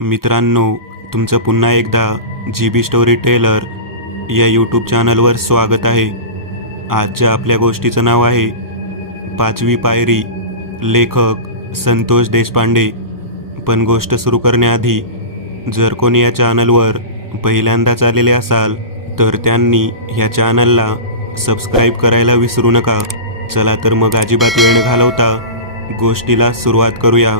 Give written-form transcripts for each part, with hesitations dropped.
मित्रांनो, तुमचं पुन्हा एकदा GB स्टोरी टेलर या यूट्यूब चॅनलवर स्वागत आहे. आजच्या आपल्या गोष्टीचं नाव आहे पाचवी पायरी. लेखक संतोष देशपांडे. पण गोष्ट सुरू करण्याआधी जर कोणी या चॅनलवर पहिल्यांदाच आलेले असाल तर त्यांनी ह्या चॅनलला सबस्क्राईब करायला विसरू नका. चला तर मग अजिबात वेळ न घालवता गोष्टीला सुरुवात करूया.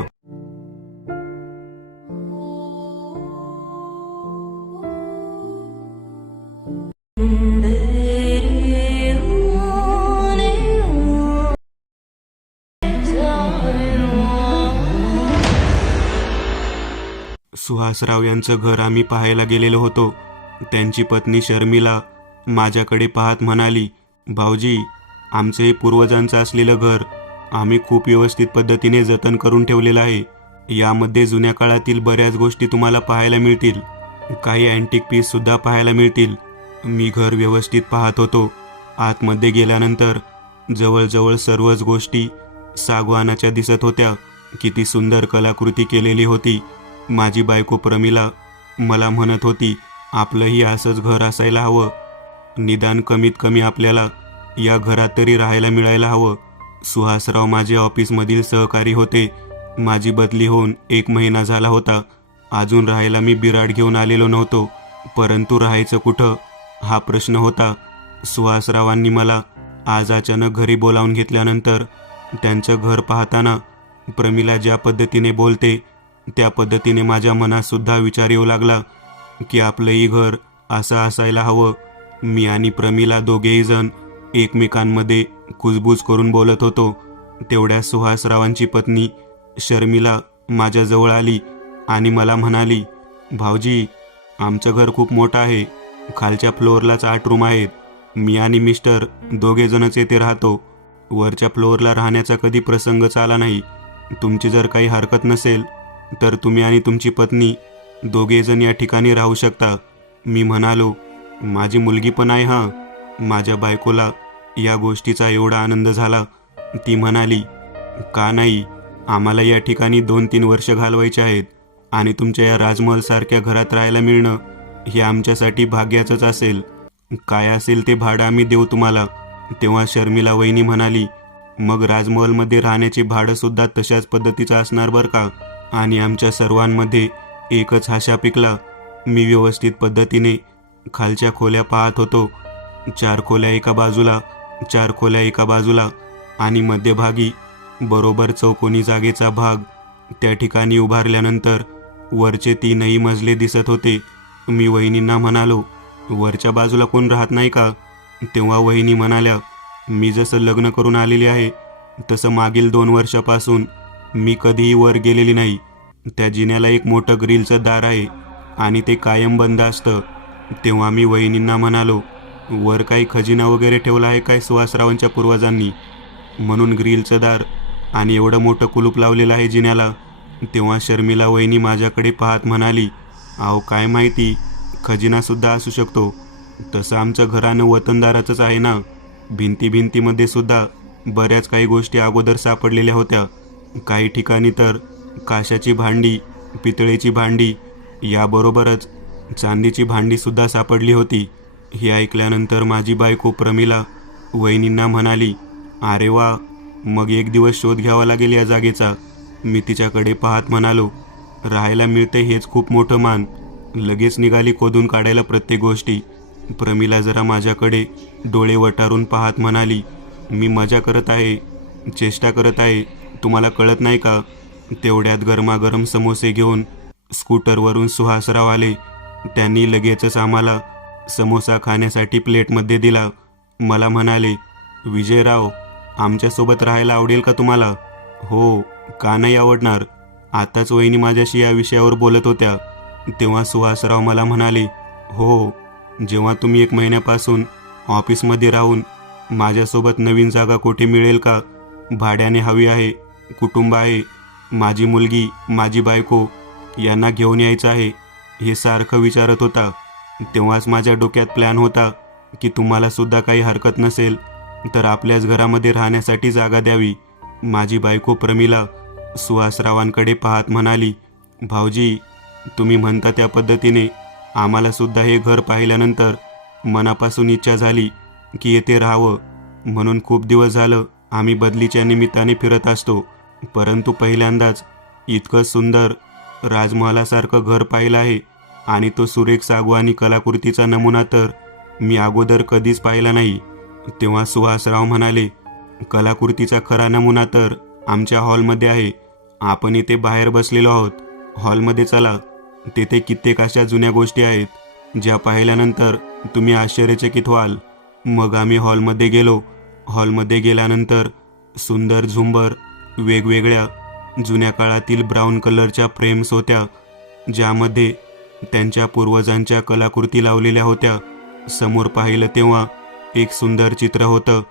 सुहासराव यांचं घर आम्ही पाहायला गेलेलो होतो. त्यांची पत्नी शर्मिला माझ्याकडे पाहत म्हणाली, भाऊजी, आमचे हे पूर्वजांचं असलेलं घर आम्ही खूप व्यवस्थित पद्धतीने जतन करून ठेवलेलं आहे. यामध्ये जुन्या काळातील बऱ्याच गोष्टी तुम्हाला पाहायला मिळतील. काही अँटिक पीससुद्धा पाहायला मिळतील. मी घर व्यवस्थित पाहत होतो. आतमध्ये गेल्यानंतर जवळजवळ सर्वच गोष्टी सागवानाच्या दिसत होत्या. किती सुंदर कलाकृती केलेली होती. माझी बायको प्रमिला मला म्हणत होती, आपलंही असंच घर असायला हवं. निदान कमीत कमी आपल्याला या घरात तरी राहायला मिळायला हवं. सुहासराव माझे ऑफिसमधील सहकारी होते. माझी बदली होऊन 1 महिना झाला होता. अजून राहायला मी बिराड घेऊन आलेलो नव्हतो. परंतु राहायचं कुठं हा प्रश्न होता. सुहासरावांनी मला आज अचानक घरी बोलावून घेतल्यानंतर त्यांचं घर पाहताना प्रमिला ज्या पद्धतीने बोलते त्या पद्धतीने माझ्या मनातसुद्धा विचार येऊ लागला की आपलंही घर असं असायला हवं. मी आणि प्रमिला दोघेही जण एकमेकांमध्ये कुजबूज करून बोलत होतो. तेवढ्या सुहासरावांची पत्नी शर्मिला माझ्याजवळ आली आणि मला म्हणाली, भाऊजी, आमचं घर खूप मोठं आहे. खालच्या फ्लोअरलाच 8 रूम आहेत. मी आणि मिस्टर दोघेजणच येथे राहतो. वरच्या फ्लोअरला राहण्याचा कधी प्रसंगच आला नाही. तुमची जर काही हरकत नसेल तर तुम्ही आणि तुमची पत्नी दोघेजण या ठिकाणी राहू शकता. मी म्हणालो, माझी मुलगी पण आहे. हां. माझ्या बायकोला या गोष्टीचा एवढा आनंद झाला. ती म्हणाली, का नाही, आम्हाला या ठिकाणी 2-3 वर्ष घालवायचे आहेत आणि तुमच्या या राजमहलसारख्या घरात राहायला मिळणं हे आमच्यासाठी भाग्याचंच असेल. काय असेल ते भाडं आम्ही देऊ तुम्हाला. तेव्हा शर्मिला वहिनी म्हणाली, मग राजमहलमध्ये राहण्याचे भाडंसुद्धा तशाच पद्धतीचं असणार बरं का. आणि आमच्या सर्वांमध्ये एकच हाशा पिकला. मी व्यवस्थित पद्धतीने खालच्या खोल्या पाहत होतो. 4 खोल्या एका बाजूला, 4 खोल्या एका बाजूला आणि मध्यभागी बरोबर चौकोनी जागेचा भाग. त्या ठिकाणी उभारल्यानंतर वरचे 3ही मजले दिसत होते. मी वहिनींना म्हणालो, वरच्या बाजूला कोण राहत नाही का. तेव्हा वहिनी म्हणाल्या, मी जसं लग्न करून आलेली आहे तसं मागील 2 वर्षापासून मी कधीही वर गेलेली नाही. त्या जिन्याला एक मोठं ग्रिलचं दार आहे आणि ते कायम बंद असतं. तेव्हा मी वहिनींना म्हणालो, वर काही खजिना वगैरे ठेवला आहे काय सुहासरावांच्या पूर्वजांनी, म्हणून ग्रिलचं दार आणि एवढं मोठं कुलूप लावलेलं आहे जिन्याला. तेव्हा शर्मिला वहिनी माझ्याकडे पाहत म्हणाली, अहो काय माहिती, खजिनासुद्धा असू शकतो. तसं आमचं घरानं वतनदाराचंच आहे ना. भिंतीमध्ये सुद्धा बऱ्याच काही गोष्टी अगोदर सापडलेल्या होत्या. काही ठिकाणी तर काशाची भांडी, पितळेची भांडी याबरोबरच चांदीची भांडीसुद्धा सापडली होती. हे ऐकल्यानंतर माझी बायको प्रमिला वहिनींना म्हणाली, अरे वा, मग एक दिवस शोध घ्यावा लागेल या जागेचा. मी तिच्याकडे पाहत म्हणालो, राहायला मिळते हेच खूप मोठं मान. लगेच निघाली खोदून काढायला प्रत्येक गोष्टी. प्रमिला जरा माझ्याकडे डोळे वटारून पाहत म्हणाली, मी मजा करत आहे, चेष्टा करत आहे, तुम्हाला कळत नाही का. तेवढ्यात गरमागरम समोसे घेऊन स्कूटरवरून सुहासराव आले. त्यांनी लगेचच आम्हाला समोसा खाण्यासाठी प्लेटमध्ये दिला. मला म्हणाले, विजयराव, आमच्यासोबत राहायला आवडेल का तुम्हाला. हो, का नाही आवडणार. आताच वहिनी माझ्याशी या विषयावर बोलत होत्या. तेव्हा सुहासराव मला म्हणाले, हो, जेव्हा तुम्ही 1 महिन्यापासून ऑफिसमध्ये राहून माझ्यासोबत नवीन जागा कुठे मिळेल का, भाड्याने हवी आहे, कुटुंब आहे, माझी मुलगी, माझी बायको यांना घेऊन यायचं आहे, हे सारखं विचारत होता. तेव्हाच माझ्या डोक्यात प्लॅन होता की तुम्हालासुद्धा काही हरकत नसेल तर आपल्याच घरामध्ये राहण्यासाठी जागा द्यावी. माझी बायको प्रमिला सुहासरावांकडे पाहत म्हणाली, भाऊजी, तुम्ही म्हणता त्या पद्धतीने आम्हाला सुद्धा हे घर पाहिल्यानंतर मनापासून इच्छा झाली की येथे राहावं. म्हणून खूप दिवस झालं आम्ही बदलीच्या निमित्ताने फिरत असतो. परंतु पहिल्यांदाच इतकं सुंदर राजमहालासारखं घर पाहिलं आहे आणि तो सुरेख सागवानी कलाकृतीचा नमुना तर मी अगोदर कधीच पाहिला नाही. तेव्हा सुहासराव म्हणाले, कलाकृतीचा खरा नमुना तर आमच्या हॉलमध्ये आहे. आपण इथे बाहेर बसलेलो आहोत. हॉलमध्ये चला. तेथे कित्येक अशा जुन्या गोष्टी आहेत ज्या पाहिल्यानंतर तुम्ही आश्चर्यचकित व्हाल. मग आम्ही हॉलमध्ये गेलो. हॉलमध्ये गेल्यानंतर सुंदर झुंबर वेगवेगळ्या जुन्या काळातील ब्राऊन कलरच्या फ्रेम्स होत्या, ज्यामध्ये त्यांच्या पूर्वजांच्या कलाकृती लावलेल्या होत्या. समोर पाहिलं तेव्हा एक सुंदर चित्र होतं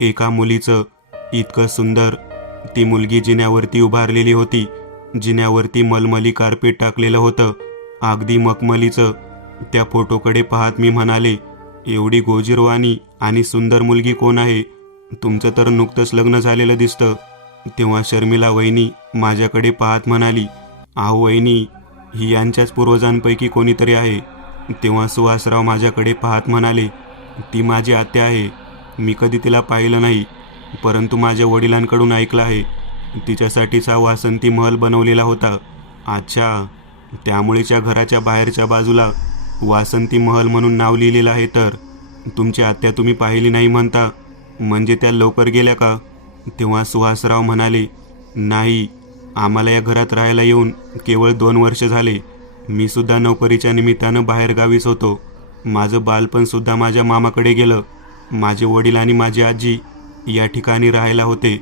एका मुलीचं. इतकं सुंदर. ती मुलगी जिन्यावरती उभारलेली होती. जिन्यावरती मलमली कार्पेट टाकलेलं होतं, अगदी मखमलीचं. त्या फोटोकडे पाहत मी म्हणाले, एवढी गोजीरवाणी आणि सुंदर मुलगी कोण आहे? तुमचं तर नुकतंच लग्न झालेलं दिसतं. तेव्हा शर्मिला वहिनी माझ्याकडे पाहत म्हणाली, अहो वहिनी, ही यांच्याच पूर्वजांपैकी कोणीतरी आहे. तेव्हा सुहासराव माझ्याकडे पाहत म्हणाले, ती माझी आत्या आहे. मी कधी तिला पाहिलं नाही, परंतु माझ्या वडिलांकडून ऐकलं आहे. तिच्यासाठीच हा वासंती महल बनवलेला होता. अच्छा, त्यामुळेच्या घराच्या बाहेरच्या बाजूला वासंती महल म्हणून नाव लिहिलेलं आहे. तर तुमची आत्या तुम्ही पाहिली नाही म्हणता, म्हणजे त्या लवकर गेल्या का? तेव्हा सुहासराव म्हणाले, नाही, आम्हाला या घरात राहायला येऊन केवळ 2 वर्ष झाले. मी सुद्धा नोकरीच्या निमित्तानं बाहेरगावीच होतो. माझं बालपणसुद्धा माझ्या मामाकडे गेलं. माझे वडील आणि माझी आजी या ठिकाणी राहायला होते.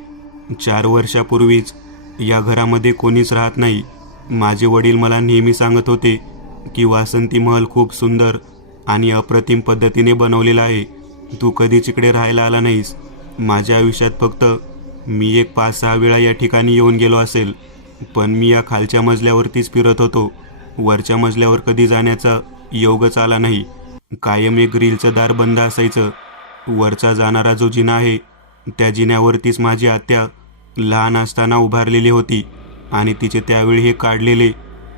4 वर्षापूर्वीच या घरामध्ये कोणीच राहत नाही. माझे वडील मला नेहमी सांगत होते की वासंती महल खूप सुंदर आणि अप्रतिम पद्धतीने बनवलेला आहे. तू कधीच इकडे राहायला आला नाहीस. माझ्या आयुष्यात फक्त मी एक 5-6 वेळा या ठिकाणी येऊन गेलो असेल, पण मी या खालच्या मजल्यावरतीच फिरत होतो. वरच्या मजल्यावर कधी जाण्याचा योगच आला नाही. कायम एक ग्रिलचं दार बंद असायचं. वरचा जाणारा जो जिना आहे त्या जिन्यावरतीच माझी आत्या लहान असताना उभारलेली होती आणि तिचे त्यावेळी हे काढलेले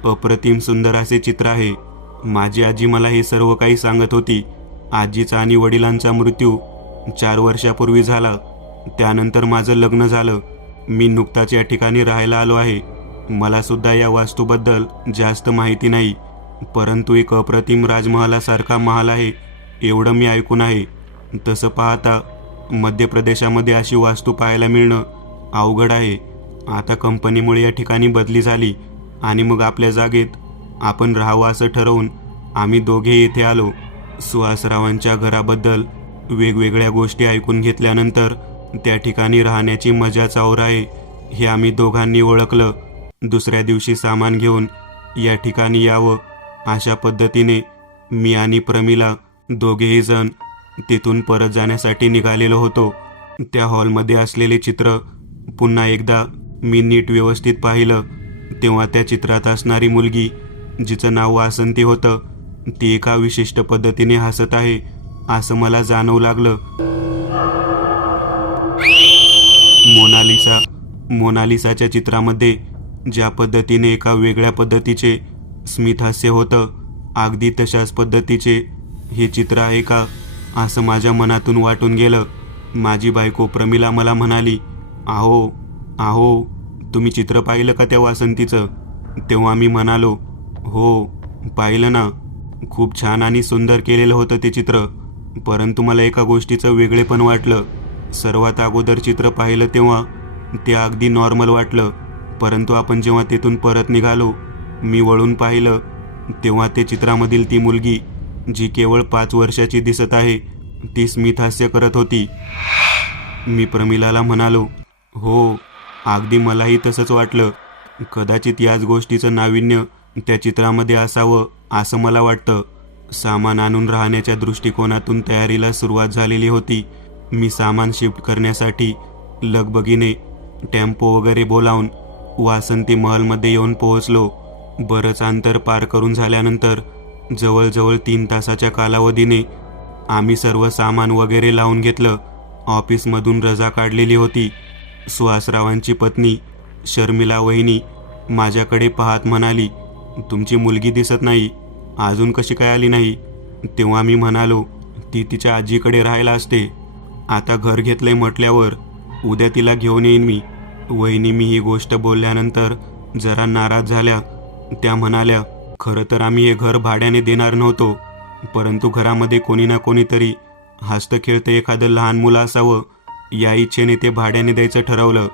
अप्रतिम सुंदर असे चित्र आहे. माझी आजी मला हे सर्व काही सांगत होती. आजीचा आणि वडिलांचा मृत्यू 4 वर्षापूर्वी झाला. त्यानंतर माझं लग्न झालं. मी नुकताच या ठिकाणी राहायला आलो आहे. मला सुद्धा या वास्तूबद्दल जास्त माहिती नाही, परंतु एक अप्रतिम राजमहालासारखा महाल आहे एवढं मी ऐकून आहे. तसं पाहता मध्य प्रदेशामध्ये अशी वास्तू पाहायला मिळणं अवघड आहे. आता कंपनीमुळे या ठिकाणी बदली झाली आणि मग आपल्या जागेत आपण राहावं असं ठरवून आम्ही दोघे येथे आलो. सुहासरावांच्या घराबद्दल वेगवेगळ्या गोष्टी ऐकून घेतल्यानंतर त्या ठिकाणी राहण्याची मजाच और आहे हे आम्ही दोघांनी ओळखलं. दुसऱ्या दिवशी सामान घेऊन या ठिकाणी यावं अशा पद्धतीने मी आणि प्रमिला दोघेही जण तिथून परत जाण्यासाठी निघालेलो होतो. त्या हॉलमध्ये असलेले चित्र पुन्हा एकदा मी नीट व्यवस्थित पाहिलं तेव्हा त्या चित्रात असणारी मुलगी, जिचं नाव वासंती होतं, ती एका विशिष्ट पद्धतीने हसत आहे असं मला जाणवू लागलं. मोनालिसाच्या चित्रामध्ये ज्या पद्धतीने एका वेगळ्या पद्धतीचे स्मितहास्य होतं, अगदी तशाच पद्धतीचे हे चित्र आहे का असं माझ्या मनातून वाटून गेलं. माझी बायको प्रमिला मला म्हणाली, अहो तुम्ही चित्र पाहिलं का त्या वासंतीचं? तेव्हा मी म्हणालो, हो पाहिलं ना. खूप छान आणि सुंदर केलेलं होतं ते चित्र. परंतु मला एका गोष्टीचं वेगळेपण वाटलं. सर्वात अगोदर चित्र पाहिलं तेव्हा ते अगदी नॉर्मल वाटलं, परंतु आपण जेव्हा तेथून परत निघालो, मी वळून पाहिलं तेव्हा ते चित्रामधील ती मुलगी, जी केवळ 5 वर्षाची दिसत आहे, ती स्मितहास्य करत होती. मी प्रमिलाला म्हणालो, हो अगदी मलाही तसंच वाटलं. कदाचित याच गोष्टीचं नाविन्य त्या चित्रामध्ये असावं असं मला वाटतं. सामान आणून राहण्याच्या दृष्टिकोनातून तयारीला सुरुवात झालेली होती. मी सामान शिफ्ट करण्यासाठी लगबगीने टेम्पो वगैरे बोलावून वासंती महलमध्ये येऊन पोहोचलो. बरंच अंतर पार करून झाल्यानंतर जवळजवळ 3 तासाच्या कालावधीने आम्ही सर्व सामान वगैरे लावून घेतलं. ऑफिसमधून रजा काढलेली होती. सुहासरावांची पत्नी शर्मिला वहिनी माझ्याकडे पाहत म्हणाली, तुमची मुलगी दिसत नाही, अजून कशी काय आली नाही? तेव्हा मी म्हणालो, ती तिच्या आजीकडे राहायला असते. आता घर घेतलंय म्हटल्यावर उद्या तिला घेऊन येईन मी. वहिनी मी ही गोष्ट बोलल्यानंतर जरा नाराज झाल्या. त्या म्हणाल्या, खरं तर आम्ही हे घर भाड्याने देणार नव्हतो, परंतु घरामध्ये कोणी ना कोणीतरी हसतं खेळतं एखादं लहान मुलं असावं या इच्छेने ते भाड्याने द्यायचं ठरवलं.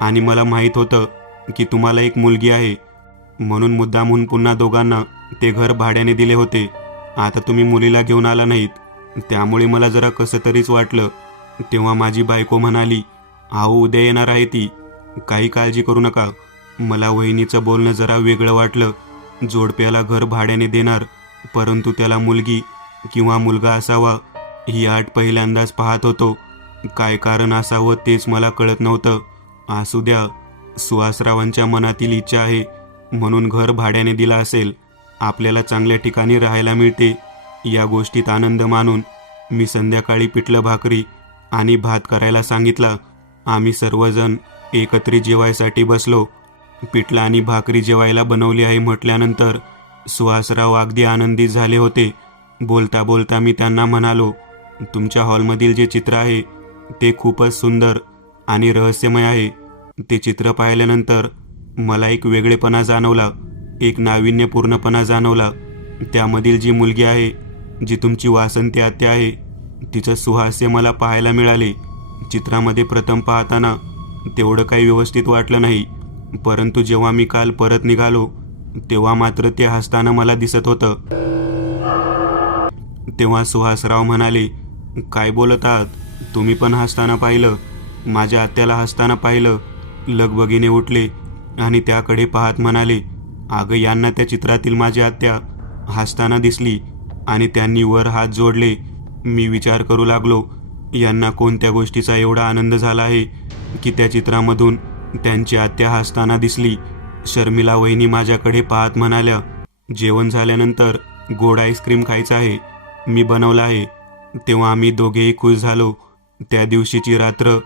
आणि मला माहीत होतं की तुम्हाला एक मुलगी आहे, म्हणून मुद्दामहून पुन्हा दोघांना ते घर भाड्याने दिले होते. आता तुम्ही मुलीला घेऊन आला नाहीत, त्यामुळे मला जरा कसं तरीच वाटलं. तेव्हा माझी बायको म्हणाली, अहो उद्या येणार आहे ती, काही काळजी करू नका. मला वहिनीचं बोलणं जरा वेगळं वाटलं. जोडप्याला घर भाड्याने देणार, परंतु त्याला मुलगी किंवा मुलगा असावा ही अट पहिल्यांदाच पाहत होतो. काय कारण असावं तेच मला कळत नव्हतं. असू द्या, सुहासरावांच्या मनातील इच्छा आहे म्हणून घर भाड्याने दिला असेल. आपल्याला चांगल्या ठिकाणी राहायला मिळते या गोष्टीत आनंद मानून मी संध्याकाळी पिठलं भाकरी आणि भात करायला सांगितला. आम्ही सर्वजण एकत्रित जेवायसाठी बसलो. पिठलं आणि भाकरी जेवायला बनवली आहे म्हटल्यानंतर सुहासराव अगदी आनंदित झाले होते. बोलता बोलता मी त्यांना म्हणालो, तुमच्या हॉलमधील जे चित्र आहे ते खूपच सुंदर आणि रहस्यमय आहे. ते चित्र पाहिल्यानंतर मला एक वेगळेपणा जाणवला, एक नाविन्यपूर्णपणा जाणवला. त्यामधील जी मुलगी आहे, जी तुमची वासंती आत्या आहे, तिचं सुहास्य मला पाहायला मिळाले. चित्रामध्ये प्रथम पाहताना तेवढं काही व्यवस्थित वाटलं नाही, परंतु जेव्हा मी काल परत निघालो तेव्हा मात्र ते हसताना मला दिसत होतं. तेव्हा सुहासराव म्हणाले, काय बोलत आहात? तुम्ही पण हसताना पाहिलं? माझ्या आत्याला हसताना पाहिलं? लगबगीने उठले आणि त्याकडे पाहत म्हणाले, अगं यांना त्या चित्रातील माझी आत्या हसताना दिसली. आणि त्यांनी वर हात जोडले. मी विचार करू लागलो, यांना कोणत्या गोष्टीचा एवढा आनंद झाला आहे की त्या चित्रामधून त्यांची आत्या हसताना दिसली. शर्मिला वहिनी माझ्याकडे पाहत म्हणाल्या, जेवण झाल्यानंतर गोड आईस्क्रीम खायचं आहे, मी बनवलं आहे. तेव्हा आम्ही दोघेही खुश झालो. त्या दिवशीची रात्र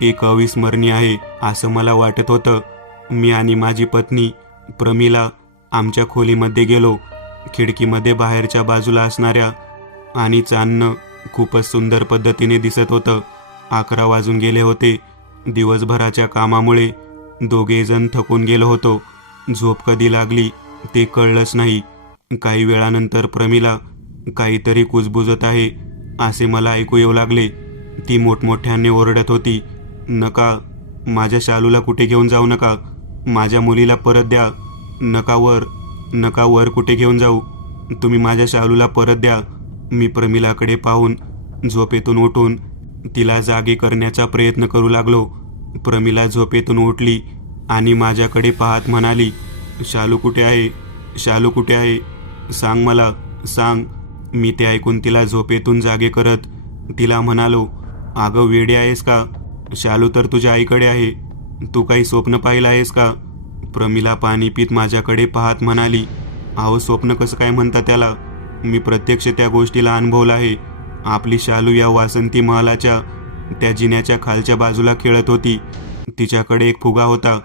एक अविस्मरणीय आहे असं मला वाटत होतं. मी आणि माझी पत्नी प्रमिला आमच्या खोलीमध्ये गेलो. खिडकीमध्ये बाहेरच्या बाजूला असणाऱ्या आणि चांदणं खूपच सुंदर पद्धतीने दिसत होतं. 11 वाजून गेले होते. दिवसभराच्या कामामुळे दोघेजण थकून गेलो होतो. झोप कधी लागली ते कळलंच नाही. काही वेळानंतर प्रमिला काहीतरी कुजबुजत आहे असे मला ऐकू येऊ लागले. ती मोठमोठ्याने ओरडत होती, नका, माझ्या शालूला कुठे घेऊन जाऊ नका, माझ्या मुलीला परत द्या, नका वर कुठे घेऊन जाऊ, तुम्ही माझ्या शालूला परत द्या. मी प्रमिलाकडे पाहून झोपेतून उठून तिला जागी करण्याचा प्रयत्न करू लागलो. प्रमिला झोपेतून उठली आणि माझ्याकडे पाहत म्हणाली, शालू कुठे आहे? शालू कुठे आहे? सांग मला, सांग. मी ते ऐकून तिला झोपेतून जागे करत तिला म्हणालो, अगं वेडी आहेस का? शालू तर तुझ्या आईकडे आहे. तू काही स्वप्न पाहिलं आहेस का? प्रमिला पाणी पित माझ्याकडे पाहत म्हणाली, अहो स्वप्न कसं काय म्हणता त्याला? मी प्रत्यक्ष त्या गोष्टीला अनुभवलं आहे. आपली शालू या वासंती महालाच्या त्या जिन्याच्या खालच्या बाजूला खेळत होती. तिच्याकडे एक फुगा होता.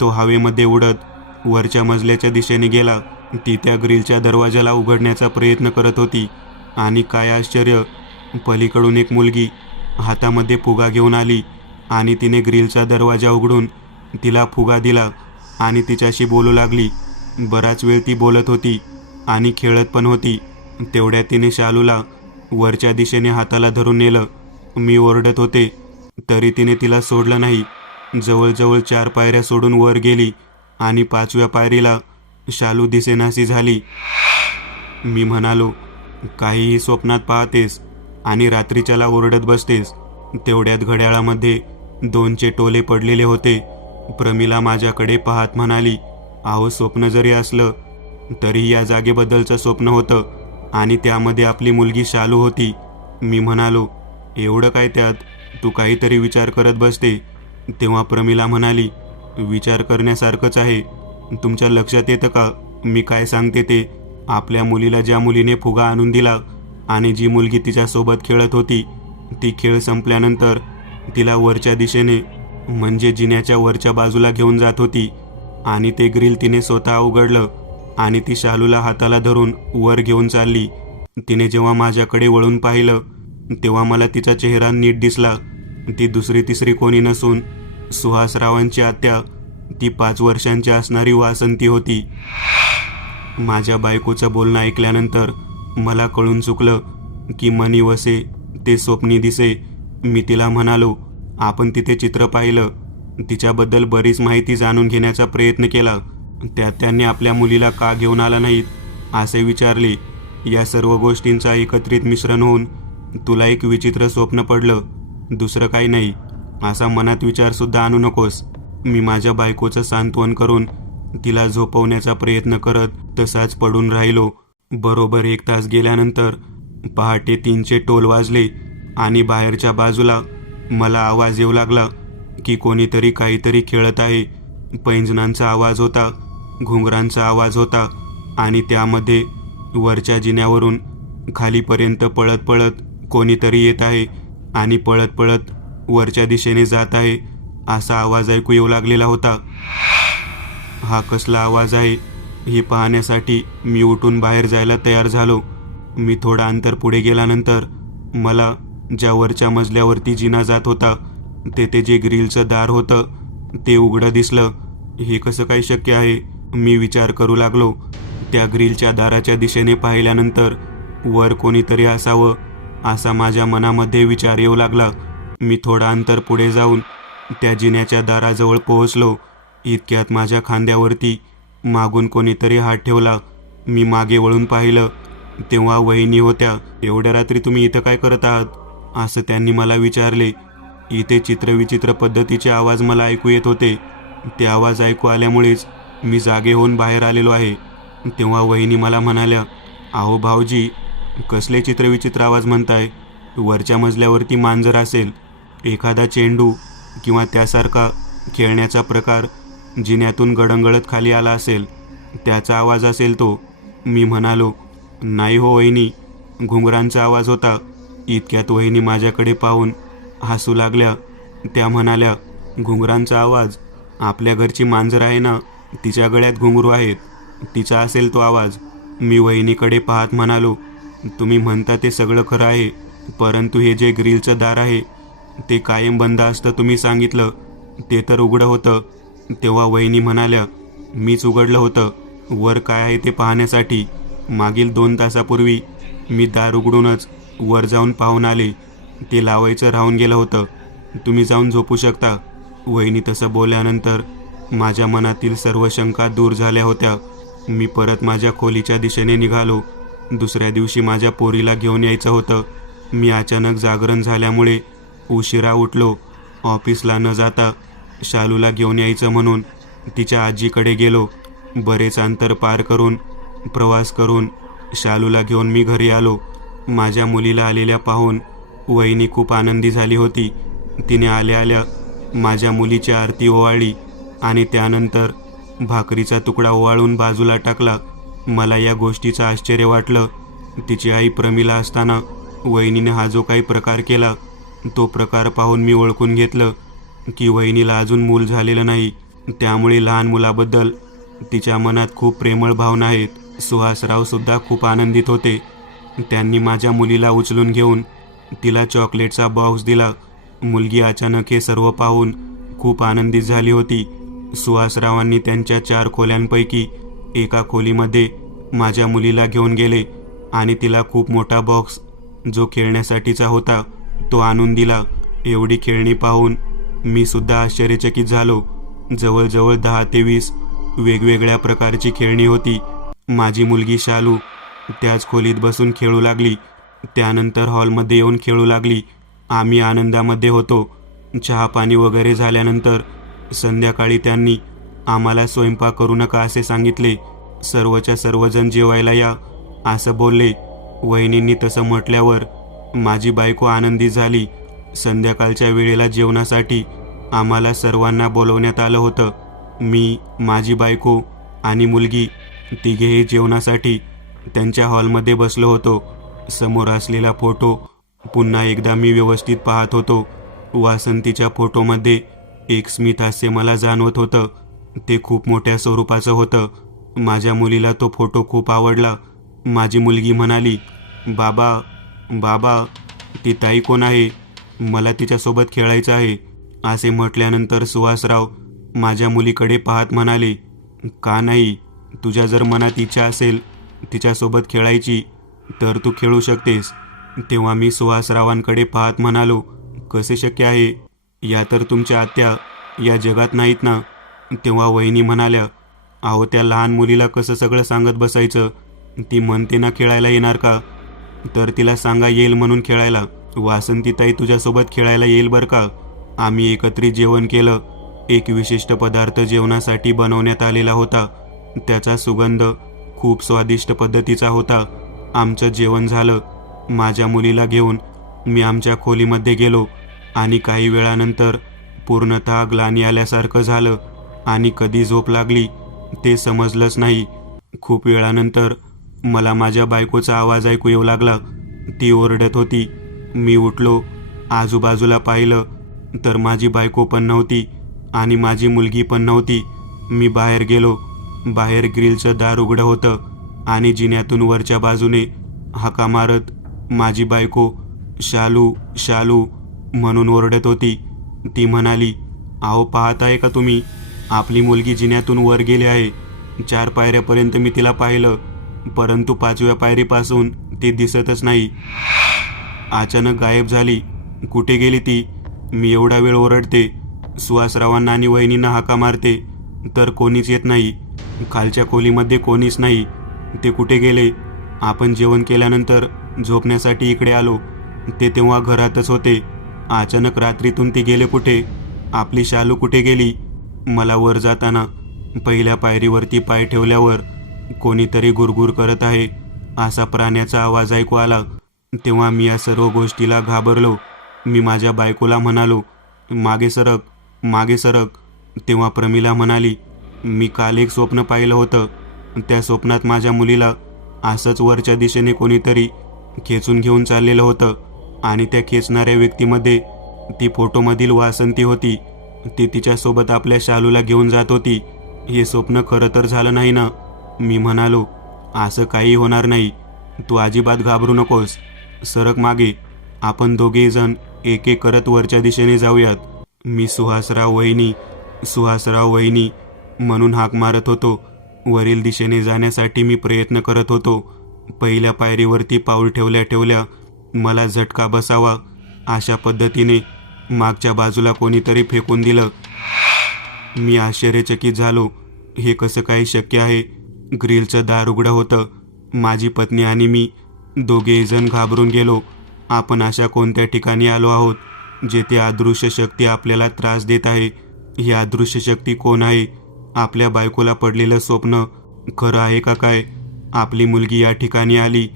तो हवेमध्ये उडत वरच्या मजल्याच्या दिशेने गेला. ती त्या ग्रिलच्या दरवाजाला उघडण्याचा प्रयत्न करत होती आणि काय आश्चर्य, पलीकडून एक मुलगी हातामध्ये फुगा घेऊन आली आणि तिने ग्रिलचा दरवाजा उघडून तिला फुगा दिला आणि तिच्याशी बोलू लागली. बराच वेळ ती बोलत होती आणि खेळत पण होती. तेवढ्यात तिने शालूला वरच्या दिशेने हाताला धरून नेलं. मी ओरडत होते तरी तिने तिला सोडलं नाही. जवळजवळ 4 पायऱ्या सोडून वर गेली आणि 5व्या पायरीला शालू दिसेनाशी झाली. मी म्हणालो, काहीही स्वप्नात पाहतेस आणि रात्रीच्याला ओरडत बसतेस. तेवढ्यात घड्याळामध्ये 2चे टोले पडलेले होते. प्रमिला माझ्याकडे पाहत म्हणाली, अहो स्वप्न जरी असलं तरी या जागेबद्दलचं स्वप्न होतं आणि त्यामध्ये आपली मुलगी शालू होती. मी म्हणालो, एवढं काय त्यात, तू काहीतरी विचार करत बसते. तेव्हा प्रमिला म्हणाली, विचार करण्यासारखंच आहे. तुमच्या लक्षात येतं का मी काय सांगते ते? आपल्या मुलीला ज्या मुलीने फुगा आणून दिला आणि जी मुलगी तिच्यासोबत खेळत होती, ती खेळ संपल्यानंतर तिला वरच्या दिशेने म्हणजे जिन्याच्या वरच्या बाजूला घेऊन जात होती आणि ते ग्रिल तिने स्वतः उघडलं. आणि ती शालूला हाताला धरून वर घेऊन चालली. तिने जेव्हा माझ्याकडे वळून पाहिलं तेव्हा मला तिचा चेहरा नीट दिसला. ती दुसरी तिसरी कोणी नसून सुहासरावांची आत्या, ती 5 वर्षांची असणारी वासंती होती. माझ्या बायकोचं बोलणं ऐकल्यानंतर मला कळून चुकलं की मनी वसे ते स्वप्नी दिसे. मी तिला म्हणालो, आपण तिथे चित्र पाहिलं. तिच्याबद्दल बरीच माहिती जाणून घेण्याचा प्रयत्न केला. त्यात त्यांनी आपल्या मुलीला का घेऊन आला नाहीत असे विचारले. या सर्व गोष्टींचा एकत्रित मिश्रण होऊन तुला एक विचित्र स्वप्न पडलं, दुसरं काही नाही. असा मनात विचारसुद्धा आणू नकोस. मी माझ्या बायकोचं सांत्वन करून तिला झोपवण्याचा प्रयत्न करत तसाच पडून राहिलो. बरोबर 1 तास गेल्यानंतर पहाटे 3चे टोल वाजले आणि बाहेरच्या बाजूला मला आवाज येऊ लागला की कोणीतरी काहीतरी खेळत आहे. पैंजणांचा आवाज होता, घुंगरांचा आवाज होता आणि त्यामध्ये वरच्या जिन्यावरून खालीपर्यंत पळत पळत कोणीतरी येत आहे आणि पळत पळत वरच्या दिशेने जात आहे असा आवाज ऐकू येऊ लागलेला होता. हा कसला आवाज आहे हे पाहण्यासाठी मी उठून बाहेर जायला तयार झालो. मी थोडा अंतर पुढे गेल्यानंतर मला ज्या वरच्या मजल्यावरती जिना जात होता तेथे जे ग्रिलचं दार होतं ते उघडं दिसलं. हे कसं काही शक्य आहे मी विचार करू लागलो. त्या ग्रिलच्या दाराच्या दिशेने पाहिल्यानंतर वर कोणीतरी असावं असा माझ्या मनामध्ये विचार येऊ लागला. मी थोडा अंतर पुढे जाऊन त्या जिन्याच्या दाराजवळ पोहोचलो. इतक्यात माझ्या खांद्यावरती मागून कोणीतरी हात ठेवला. मी मागे वळून पाहिलं तेव्हा वहिनी होत्या. एवढ्या रात्री तुम्ही इथं काय करत आहात असं त्यांनी मला विचारले. इथे चित्रविचित्र पद्धतीचे आवाज मला ऐकू येत होते. ते आवाज ऐकू आल्यामुळेच मी जागे होऊन बाहेर आलेलो आहे. तेव्हा वहिनी मला म्हणाल्या, अहो भाऊजी, कसले चित्रविचित्र आवाज म्हणताय? वरच्या मजल्यावरती मांजर असेल, एखादा चेंडू किंवा त्यासारखा खेळण्याचा प्रकार जिन्यातून गडंगळत खाली आला असेल, त्याचा आवाज असेल तो. मी म्हणालो, नाही हो वहिनी, घुंगरांचा आवाज होता. इतक्यात वहिनी माझ्याकडे पाहून हसू लागल्या. त्या म्हणाल्या, घुंगरांचा आवाज? आपल्या घरची मांजर आहे ना, तिच्या गळ्यात घुंगरू आहेत, तिचा असेल तो आवाज. मी वहिनीकडे पाहत म्हणालो, तुम्ही म्हणता ते सगळं खरं आहे, परंतु हे जे ग्रिलचं दार आहे ते कायम बंद असतं तुम्ही सांगितलं, ते तर उघडं होतं. तेव्हा वहिनी म्हणाल्या, मीच उघडलं होतं वर काय आहे ते पाहण्यासाठी. मागील 2 तासापूर्वी मी दार उघडूनच वर जाऊन पाहून आले. ते लावायचं राहून गेलं होतं. तुम्ही जाऊन झोपू शकता. वहिनी तसं बोलल्यानंतर माझ्या मनातील सर्व शंका दूर झाल्या होत्या. मी परत माझ्या खोलीच्या दिशेने निघालो. दुसऱ्या दिवशी माझ्या पोरीला घेऊन यायचं होतं. मी अचानक जागरण झाल्यामुळे उशिरा उठलो. ऑफिसला न जाता शालूला घेऊन यायचं म्हणून तिच्या आजीकडे गेलो. बरेच अंतर पार करून प्रवास करून शालूला घेऊन मी घरी आलो. माझ्या मुलीला आलेल्या पाहून वहिनी खूप आनंदी झाली होती. तिने आल्या आल्या माझ्या मुलीची आरती ओवाळली आणि त्यानंतर भाकरीचा तुकडा ओवाळून बाजूला टाकला. मला या गोष्टीचं आश्चर्य वाटलं. तिची आई प्रमिला असताना वहिनीने हा जो काही प्रकार केला तो प्रकार पाहून मी ओळखून घेतलं की वहिनीला अजून मूल झालेलं नाही, त्यामुळे लहान मुलाबद्दल तिच्या मनात खूप प्रेमळ भावना आहेत. सुहासरावसुद्धा खूप आनंदित होते. त्यांनी माझ्या मुलीला उचलून घेऊन तिला चॉकलेटचा बॉक्स दिला. मुलगी अचानक हे सर्व पाहून खूप आनंदित झाली होती. सुहासरावांनी त्यांच्या 4 खोल्यांपैकी एका खोलीमध्ये माझ्या मुलीला घेऊन गेले आणि तिला खूप मोठा बॉक्स जो खेळण्यासाठीचा होता तो आणून दिला. एवढी खेळणी पाहून मी सुद्धा आश्चर्यचकित झालो. जवळजवळ 10 ते 20 वेगवेगळ्या प्रकारची खेळणी होती. माझी मुलगी शालू त्याच खोलीत बसून खेळू लागली. त्यानंतर हॉलमध्ये येऊन खेळू लागली. आम्ही आनंदामध्ये होतो. चहा पाणी वगैरे झाल्यानंतर संध्याकाळी त्यांनी आम्हाला स्वयंपाक करू नका असे सांगितले. सर्वच्या सर्वजण जेवायला या असं बोलले. वहिनींनी तसं म्हटल्यावर माझी बायको आनंदी झाली. संध्याकाळच्या वेळेला जेवणासाठी आम्हाला सर्वांना बोलवण्यात आलं होतं. मी, माझी बायको आणि मुलगी तिघेही जेवणासाठी त्यांच्या हॉलमध्ये बसलो होतो. समोर असलेला फोटो पुन्हा एकदा मी व्यवस्थित पाहत होतो. वासंतीच्या फोटोमध्ये एक स्मित हास्य मला जाणवत होतं. ते खूप मोठ्या स्वरूपाचं होतं. माझ्या मुलीला तो फोटो खूप आवडला. माझी मुलगी म्हणाली, बाबा बाबा, ती ताई कोण आहे? मला तिच्यासोबत खेळायचं आहे. असे म्हटल्यानंतर सुहासराव माझ्या मुलीकडे पाहत म्हणाले, का नाही? तुझ्या जर मनात इच्छा असेल तिच्यासोबत खेळायची तर तू खेळू शकतेस. तेव्हा मी सुहासरावांकडे पाहत म्हणालो, कसे शक्य आहे? या तर तुमच्या आत्या या जगात नाहीत ना? तेव्हा वहिनी म्हणाल्या, अहो त्या लहान मुलीला कसं सगळं सांगत बसायचं? ती म्हणते ना खेळायला येणार का? तर तिला सांगा येईल म्हणून खेळायला. वासंतीताई तुझ्यासोबत खेळायला येईल बरं का. आम्ही एकत्रित जेवण केलं. एक विशिष्ट पदार्थ जेवणासाठी बनवण्यात आलेला होता. त्याचा सुगंध खूप स्वादिष्ट पद्धतीचा होता. आमचं जेवण झालं. माझ्या मुलीला घेऊन मी आमच्या खोलीमध्ये गेलो आणि काही वेळानंतर पूर्णतः ग्लानी आल्यासारखं झालं आणि कधी झोप लागली ते समजलंच नाही. खूप वेळानंतर मला माझ्या बायकोचा आवाज ऐकू येऊ लागला. ती ओरडत होती. मी उठलो. आजूबाजूला पाहिलं तर माझी बायको पण नव्हती आणि माझी मुलगी पण नव्हती. मी बाहेर गेलो. बाहेर ग्रिलचं दार उघडं होतं आणि जिन्यातून वरच्या बाजूने हाका मारत माझी बायको शालू शालू म्हणून ओरडत होती. ती म्हणाली, अहो पाहत आहे का तुम्ही? आपली मुलगी जिन्यातून वर गेली आहे. 4 पायऱ्यापर्यंत मी तिला पाहिलं, परंतु 5व्या पायरीपासून ती दिसतच नाही. अचानक गायब झाली. कुठे गेली ती? मी एवढा वेळ ओरडते, सुहासरावांना आणि वहिनींना हाका मारते, तर कोणीच येत नाही. खालच्या खोलीमध्ये कोणीच नाही. ते कुठे गेले? आपण जेवण केल्यानंतर झोपण्यासाठी इकडे आलो, ते तेव्हा घरातच होते. अचानक रात्रीतून ते गेले कुठे? आपली शालू कुठे गेली? मला वर जाताना पहिल्या पायरीवरती पाय ठेवल्यावर कोणीतरी गुरगुर करत आहे असा प्राण्याचा आवाज ऐकू आला. तेव्हा मी या सर्व गोष्टीला घाबरलो. मी माझ्या बायकोला म्हणालो, मागे सरक, मागे सरक. तेव्हा प्रमिला म्हणाली, मी काल एक स्वप्न पाहिलं होतं. त्या स्वप्नात माझ्या मुलीला असंच वरच्या दिशेने कोणीतरी खेचून घेऊन चाललेलं होतं आणि त्या खेचणाऱ्या व्यक्तीमध्ये ती फोटोमधील वासंती होती. ती तिच्यासोबत आपल्या शालूला घेऊन जात होती. हे स्वप्न खरं तर झालं नाही ना? मी म्हणालो, असं काही होणार नाही. तू अजिबात घाबरू नकोस. सरक मागे. आपण दोघेही जण एक एक करत वरच्या दिशेने जाऊयात. मी सुहासराव वहिनी म्हणून हाक मारत होतो. वरील दिशेने जाण्यासाठी मी प्रयत्न करत होतो. पहिल्या पायरीवरती पाऊल ठेवल्या ठेवल्या मला झटका बसावा अशा पद्धतीने मागच्या बाजूला कोणीतरी फेकून दिलं. मी आश्चर्यचकित झालो. हे कसं काही शक्य आहे? ग्रिलचं दार उघडं होतं. माझी पत्नी आणि मी दोघेही जण घाबरून गेलो. आपण अशा कोणत्या ठिकाणी आलो आहोत जेथे अदृश्य शक्ती आपल्याला त्रास देत आहे? ही अदृश्य शक्ती कोण आहे? आपल्या बायकोला पडलेलं स्वप्न खरं आहे का काय? आपली मुलगी या ठिकाणी आली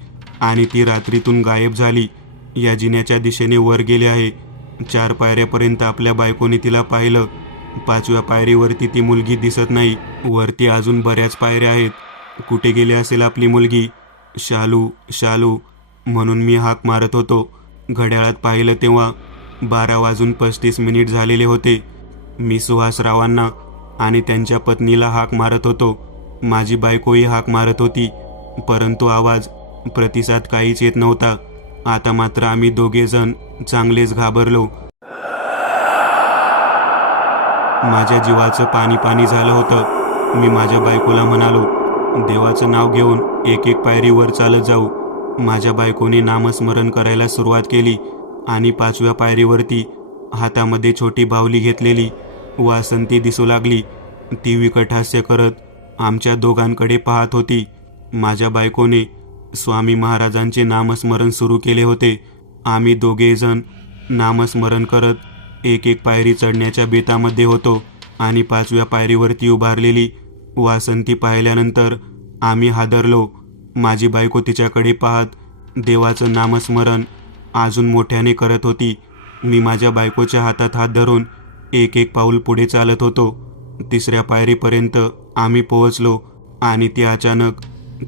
आणि ती रात्रीतून गायब झाली. या जिन्याच्या दिशेने वर गेली आहे. 4 पायऱ्यापर्यंत आपल्या बायकोने तिला पाहिलं. 5व्या पायरीवरती ती मुलगी दिसत नाही. वरती अजून बऱ्याच पायऱ्या आहेत. कुठे गेली असेल आपली मुलगी? शालू शालू म्हणून मी हाक मारत होतो. घड्याळात पाहिलं तेव्हा 12:35 झालेले होते. मी सुहासरावांना आणि त्यांच्या पत्नीला हाक मारत होतो. माझी बायकोही हाक मारत होती, परंतु आवाज प्रतिसाद काहीच येत नव्हता. आता मात्र आम्ही दोघेजण चांगलेच घाबरलो. माझ्या जीवाचं पाणी पाणी झालं होतं. मी माझ्या बायकोला म्हणालो, देवाचं नाव घेऊन एक एक पायरी वर चालत जाऊ. माझ्या बायकोने नामस्मरण करायला सुरुवात केली आणि 5व्या पायरीवरती हातामध्ये छोटी बाहुली घेतलेली वासंती दिसू लागली. ती विकट हास्य करत आमच्या दोघांकडे पाहत होती. माझ्या बायकोने स्वामी महाराजांचे नामस्मरण सुरू केले होते. आम्ही दोघेजण नामस्मरण करत एक एक पायरी चढण्याच्या बेतामध्ये होतो आणि 5व्या पायरीवरती उभारलेली वासंती पाहिल्यानंतर आम्ही हादरलो. माझी बायको तिच्याकडे पाहत देवाचं नामस्मरण अजून मोठ्याने करत होती. मी माझ्या बायकोच्या हातात हात धरून एक एक पाऊल पुढे चालत होतो. 3ऱ्या पायरीपर्यंत आम्ही पोहोचलो आणि ती अचानक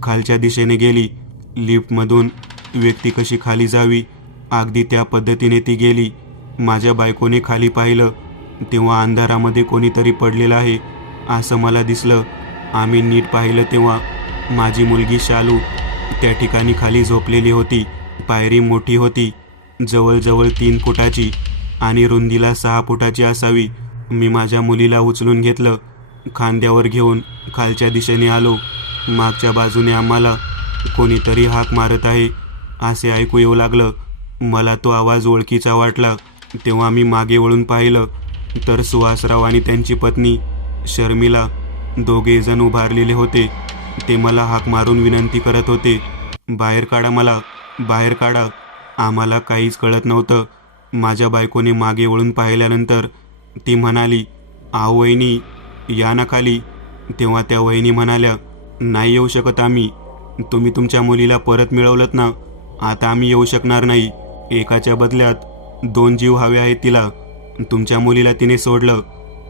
खालच्या दिशेने गेली. लिफ्टमधून व्यक्ती कशी खाली जावी अगदी त्या पद्धतीने ती गेली. माझ्या बायकोने खाली पाहिलं तेव्हा अंधारामध्ये कोणीतरी पडलेलं आहे असं मला दिसलं. आम्ही नीट पाहिलं तेव्हा माझी मुलगी शालू त्या ठिकाणी खाली झोपलेली होती. पायरी मोठी होती, जवळजवळ 3 फुटाची आणि रुंदीला 6 फुटाची असावी. मी माझ्या मुलीला उचलून घेतलं. खांद्यावर घेऊन खालच्या दिशेने आलो. मागच्या बाजूने आम्हाला कोणीतरी हाक मारत आहे असे ऐकू येऊ लागलं. मला तो आवाज ओळखीचा वाटला. तेव्हा मी मागे वळून पाहिलं तर सुहासराव आणि त्यांची पत्नी शर्मिला दोघेजण उभारलेले होते. ते मला हाक मारून विनंती करत होते, बाहेर काढा, मला बाहेर काढा. आम्हाला काहीच कळत नव्हतं. माझ्या बायकोने मागे वळून पाहिल्यानंतर ती म्हणाली, आहो वहिनी, या ना खाली. तेव्हा त्या वहिनी म्हणाल्या, नाही येऊ शकत आम्ही. तुम्ही तुमच्या मुलीला परत मिळवलंत ना, आता आम्ही येऊ शकणार नाही. एकाच्या बदल्यात 2 जीव हवे आहेत तिला. तुमच्या मुलीला तिने सोडलं,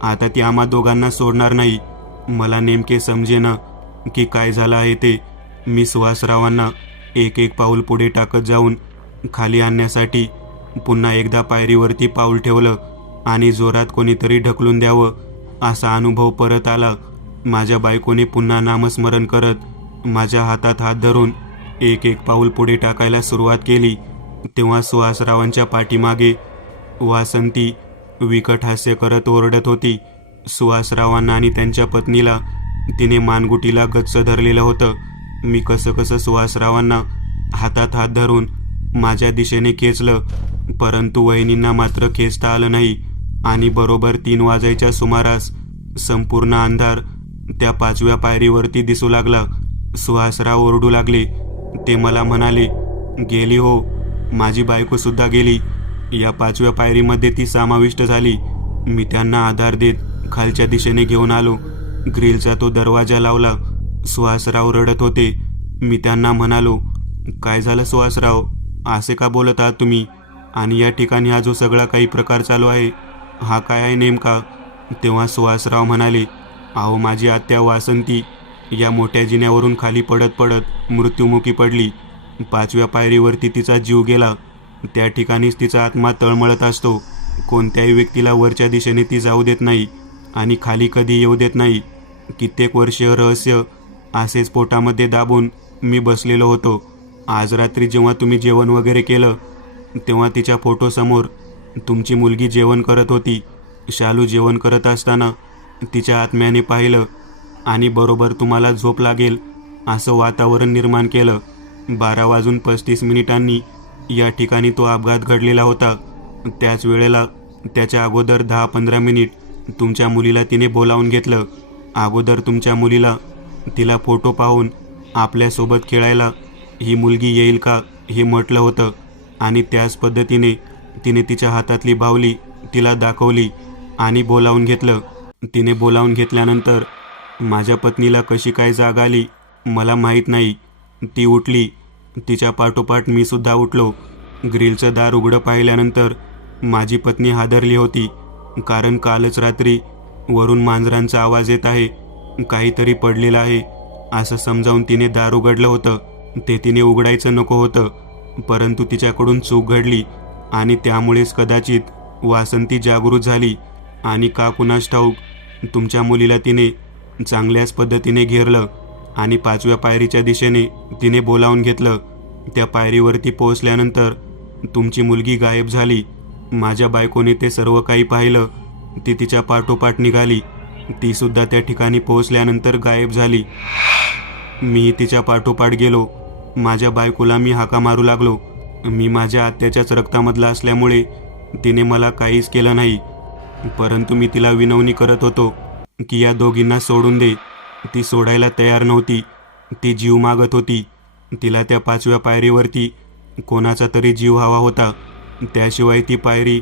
आता ती आम्हा दोघांना सोडणार नाही. मला नेमके समजेना की काय झालं आहे ते. मी सुहासरावांना एक एक पाऊल पुढे टाकत जाऊन खाली आणण्यासाठी पुन्हा एकदा पायरीवरती पाऊल ठेवलं आणि जोरात कोणीतरी ढकलून द्यावं असा अनुभव परत आला. माझ्या बायकोने पुन्हा नामस्मरण करत माझ्या हातात हात धरून एक एक पाऊल पुढे टाकायला सुरुवात केली. तेव्हा सुहासरावांच्या पाठीमागे वासंती विकट हास्य करत ओरडत होती. सुहासरावांना आणि त्यांच्या पत्नीला तिने मानगुटीला गच्च धरलेलं होतं. मी कसं सुहासरावांना हातात हात धरून माझ्या दिशेने खेचलं, परंतु वहिनींना मात्र खेचता आलं नाही. आणि बरोबर 3 वाजायच्या सुमारास संपूर्ण अंधार त्या 5व्या पायरीवरती दिसू लागला. सुहासराव ओरडू लागले. ते मला म्हणाले, गेली हो, माझी बायकोसुद्धा गेली. या 5व्या पायरीमध्ये ती समाविष्ट झाली. मी त्यांना आधार देत खालच्या दिशेने घेऊन आलो. ग्रिलचा तो दरवाजा लावला. सुहासराव रडत होते. मी त्यांना म्हणालो, काय झालं सुहासराव, असे का बोलत आहात तुम्ही? आणि या ठिकाणी हा जो सगळा काही प्रकार चालू आहे, हा काय आहे नेमका? तेव्हा सुहासराव म्हणाले, अहो, माझी आत्या वासंती या मोठ्या जिन्यावरून खाली पडत पडत मृत्युमुखी पडली. 5व्या पायरीवरती तिचा जीव गेला. त्या ठिकाणीच तिचा आत्मा तळमळत असतो. कोणत्याही व्यक्तीला वरच्या दिशेने ती जाऊ देत नाही आणि खाली कधी येऊ देत नाही. कित्येक वर्षीय रहस्य असेच पोटामध्ये दाबून मी बसलेलो होतो. आज रात्री जेव्हा तुम्ही जेवण वगैरे केलं तेव्हा तिच्या फोटोसमोर तुमची मुलगी जेवण करत होती. शालू जेवण करत असताना तिच्या आत्म्याने पाहिलं आणि बरोबर तुम्हाला झोप लागेल असं वातावरण निर्माण केलं. 12:35 या ठिकाणी तो अपघात घडलेला होता. त्याच वेळेला त्याच्या अगोदर 10-15 मिनिट तुमच्या मुलीला तिने बोलावून घेतलं. अगोदर तुमच्या मुलीला तिला फोटो पाहून आपल्यासोबत खेळायला ही मुलगी येईल का हे म्हटलं होतं आणि त्याच पद्धतीने तिने तिच्या हातातली बाहुली तिला दाखवली आणि बोलावून घेतलं. तिने बोलावून घेतल्यानंतर माझ्या पत्नीला कशी काय जाग आली मला माहीत नाही. ती उठली. तिच्या पाठोपाठ मी सुद्धा उठलो. ग्रिलचं दार उघडं पाहिल्यानंतर माझी पत्नी हादरली होती, कारण कालच रात्री वरून मांजरांचा आवाज येत आहे, काहीतरी पडलेलं आहे असं समजावून तिने दार उघडलं होतं. ते तिने उघडायचं नको होतं, परंतु तिच्याकडून चूक घडली आणि त्यामुळेच कदाचित वासंती जागृत झाली. आणि का कुणास ठाऊक तुमच्या मुलीला तिने चांगल्याच पद्धतीने घेरलं आणि 5व्या पायरीच्या दिशेने तिने बोलावून घेतलं. त्या पायरीवरती पोहोचल्यानंतर तुमची मुलगी गायब झाली. माझ्या बायकोने ते सर्व काही पाहिलं. ती तिच्या पाठोपाठ निघाली. ती सुद्धा त्या ठिकाणी पोहोचल्यानंतर गायब झाली. मी तिच्या पाठोपाठ गेलो. माझ्या बायकोला मी हाका मारू लागलो. मी माझ्या आत्याच्याच रक्तामधला असल्यामुळे तिने मला काहीच केलं नाही, परंतु मी तिला विनवणी करत होतो की या दोघींना सोडून दे. ती सोडायला तयार नव्हती. ती जीव मागत होती. तिला त्या 5व्या पायरीवरती कोणाचा तरी जीव हवा होता. त्याशिवाय ती पायरी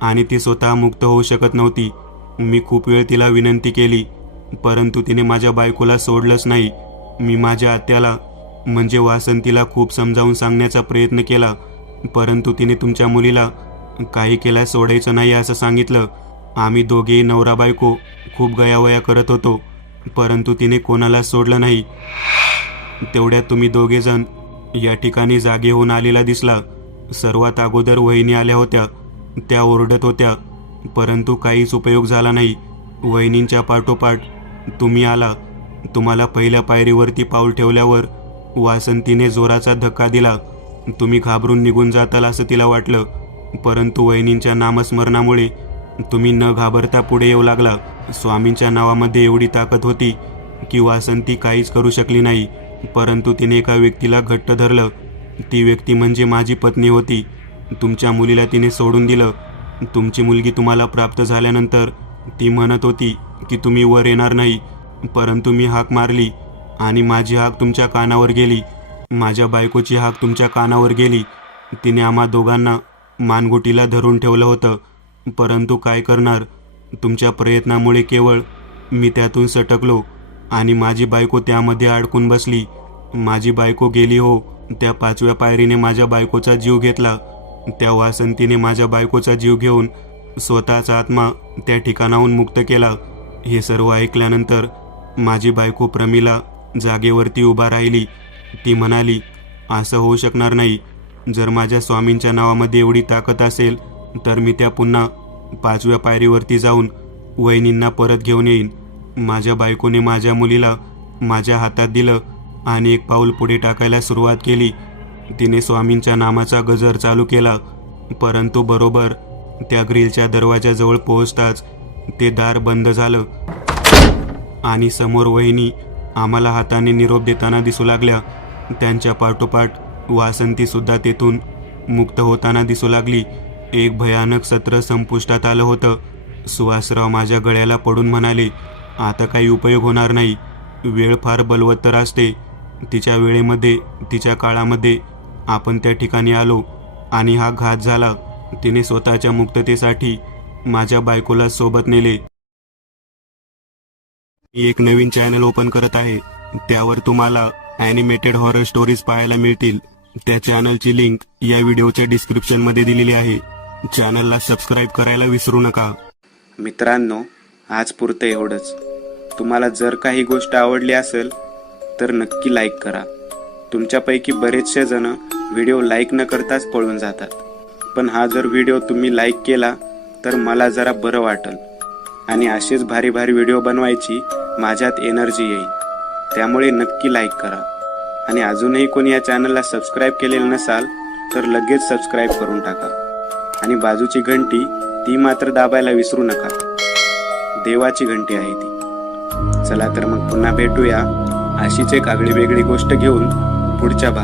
आणि ती स्वतः मुक्त होऊ शकत नव्हती. मी खूप वेळ तिला विनंती केली, परंतु तिने माझ्या बायकोला सोडलंच नाही. मी माझ्या आत्याला म्हणजे वासंतीला खूप समजावून सांगण्याचा प्रयत्न केला, परंतु तिने तुमच्या मुलीला काही केल्यास सोडायचं नाही असं सांगितलं. आम्ही दोघेही नवरा बायको खूप गयावया करत होतो, परंतु तिने कोणाला सोडलं नाही. तेवढ्यात तुम्ही दोघेजण या ठिकाणी जागे होऊन आलेला दिसला. सर्वात अगोदर वहिनी आल्या होत्या. त्या ओरडत होत्या, परंतु काहीच उपयोग झाला नाही. वहिनींच्या पाठोपाठ तुम्ही आला तुम्हाला पहिल्या पायरीवरती पाऊल ठेवल्यावर वासंतीने जोराचा धक्का दिला. तुम्ही घाबरून निघून जाताल असं तिला वाटलं, परंतु वहिनींच्या नामस्मरणामुळे तुम्ही न घाबरता पुढे येऊ लागला. स्वामींच्या नावामध्ये एवढी ताकद होती की वासंती काहीच करू शकली नाही, परंतु तिने एका व्यक्तीला घट्ट धरलं. ती व्यक्ती म्हणजे माझी पत्नी होती. तुमच्या मुलीला तिने सोडून दिलं. तुमची मुलगी तुम्हाला प्राप्त झाल्यानंतर ती म्हणत होती की तुम्ही वर येणार नाही, परंतु मी हाक मारली आणि माझी हाक तुमच्या कानावर गेली. माझ्या बायकोची हाक तुमच्या कानावर गेली. तिने आम्हा दोघांना मानगुटीला धरून ठेवलं होतं, परंतु काय करणार, तुमच्या प्रयत्नामुळे केवळ मी त्यातून सटकलो आणि माझी बायको त्यामध्ये अडकून बसली. माझी बायको गेली हो. त्या 5व्या पायरीने माझ्या बायकोचा जीव घेतला. त्या वासंतीने माझ्या बायकोचा जीव घेऊन स्वतःचा आत्मा त्या ठिकाणाहून मुक्त केला. हे सर्व ऐकल्यानंतर माझी बायको प्रमिला जागेवरती उभा राहिली. ती म्हणाली, असं होऊ शकणार नाही. जर माझ्या स्वामींच्या नावामध्ये एवढी ताकद असेल तर मी त्या पुन्हा 5व्या पायरीवरती जाऊन वहिनींना परत घेऊन येईन. माझ्या बायकोने माझ्या मुलीला माझ्या हातात दिलं आणि एक पाऊल पुढे टाकायला सुरुवात केली. तिने स्वामींच्या नामाचा गजर चालू केला, परंतु बरोबर त्या ग्रिलच्या दरवाजाजवळ पोहोचताच ते दार बंद झालं आणि समोर वहिनी आम्हाला हाताने निरोप देताना दिसू लागल्या. त्यांच्या पाठोपाठ वासंतीसुद्धा तेथून मुक्त होताना दिसू लागली. एक भयानक सत्र संपुष्टात आलं होतं. सुहासराव माझ्या गळ्याला पडून म्हणाले, आता काही उपयोग होणार नाही. वेळ फार बलवत्तर असते. तिच्या वेळेमध्ये, तिच्या काळामध्ये आपण त्या ठिकाणी आलो आणि हा घात झाला. तिने स्वतःच्या मुक्ततेसाठी माझ्या बायकोला सोबत नेले. मी एक नवीन चॅनल ओपन करत आहे. त्यावर तुम्हाला ॲनिमेटेड हॉरर स्टोरीज पाहायला मिळतील. त्या चॅनलची लिंक या व्हिडिओच्या डिस्क्रिप्शनमध्ये दिलेली आहे. चॅनलला सबस्क्राईब करायला विसरू नका. मित्रांनो, आज पुरतं एवढंच. तुम्हाला जर काही गोष्ट आवडली असेल तर नक्की लाईक करा. तुमच्यापैकी बरेचसे जण व्हिडिओ लाईक न करताच पळून जातात, पण हा जर व्हिडिओ तुम्ही लाईक केला तर मला जरा बरं वाटेल आणि असेच भारी भारी व्हिडिओ बनवायची माझ्यात एनर्जी येईल. त्यामुळे नक्की लाईक करा आणि अजूनही कोणी या चॅनलला सबस्क्राईब केलेलं नसाल तर लगेच सबस्क्राईब करून टाका आणि बाजूची घंटी ती मात्र दाबायला विसरू नका. देवाची घंटी आहे ती. चला तर मग पुन्हा भेटूया अशीच एक आगळी वेगळी गोष्ट घेऊन पुढच्या भागात.